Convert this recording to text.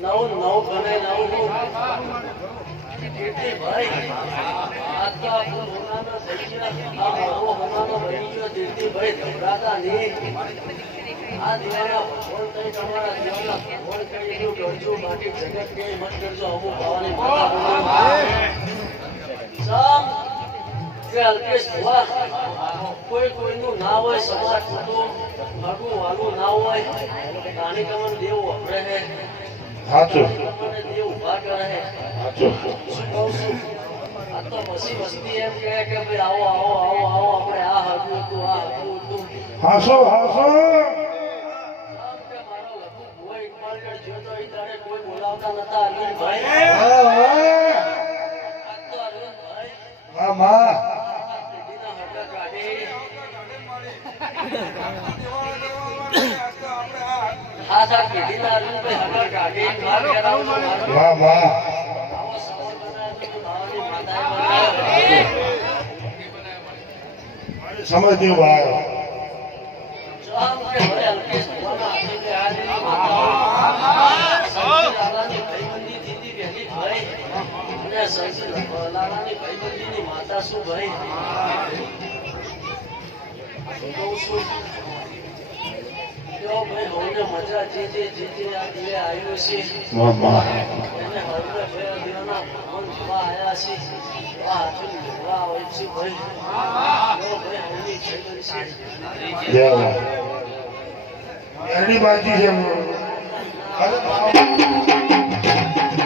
નવ નવ ગણે નવ એટલે ભાઈ આટલા હોનાનો દરિયા આ મોરો હોનાનો દરિયો દેતી ભાઈ ધબરાતા નહીં આ દિવાળા ભગવાન તઈ તમારા દેવના ભગવાન કઈનું કરજો બાકી જગત કે મત કરજો અમુક ભાવાની માતા સમ કે અલ્પેશ ભુવા કોઈ કોઈનું ના હોય સમાજ કુટુંબ ભગું વાલું ના હોય કાની કમન દેવ વપરે હે સાચું દેવ ઉભા કરે હે સાચું આ તો પછી વસ્તી એમ કહે કે ભાઈ આવો આવો આવો આવો આપણે આ હતું તું આ હતું તું હાસો હાસો કોઈ બોલાવતા નતા અરવિંદભાઈ હા માં વાહ વાહ સમજ દેવો આવ્યો માતા શું ભાઈ મજા જે આ દિવે આવ્યો છે એને હરવે ભયા દેવાના ભગવાન જોવા આવ્યા છે આ હાથું જોવા આવે છે ભાઈ ભાઈ હમની થઈ છે એની બાજી છે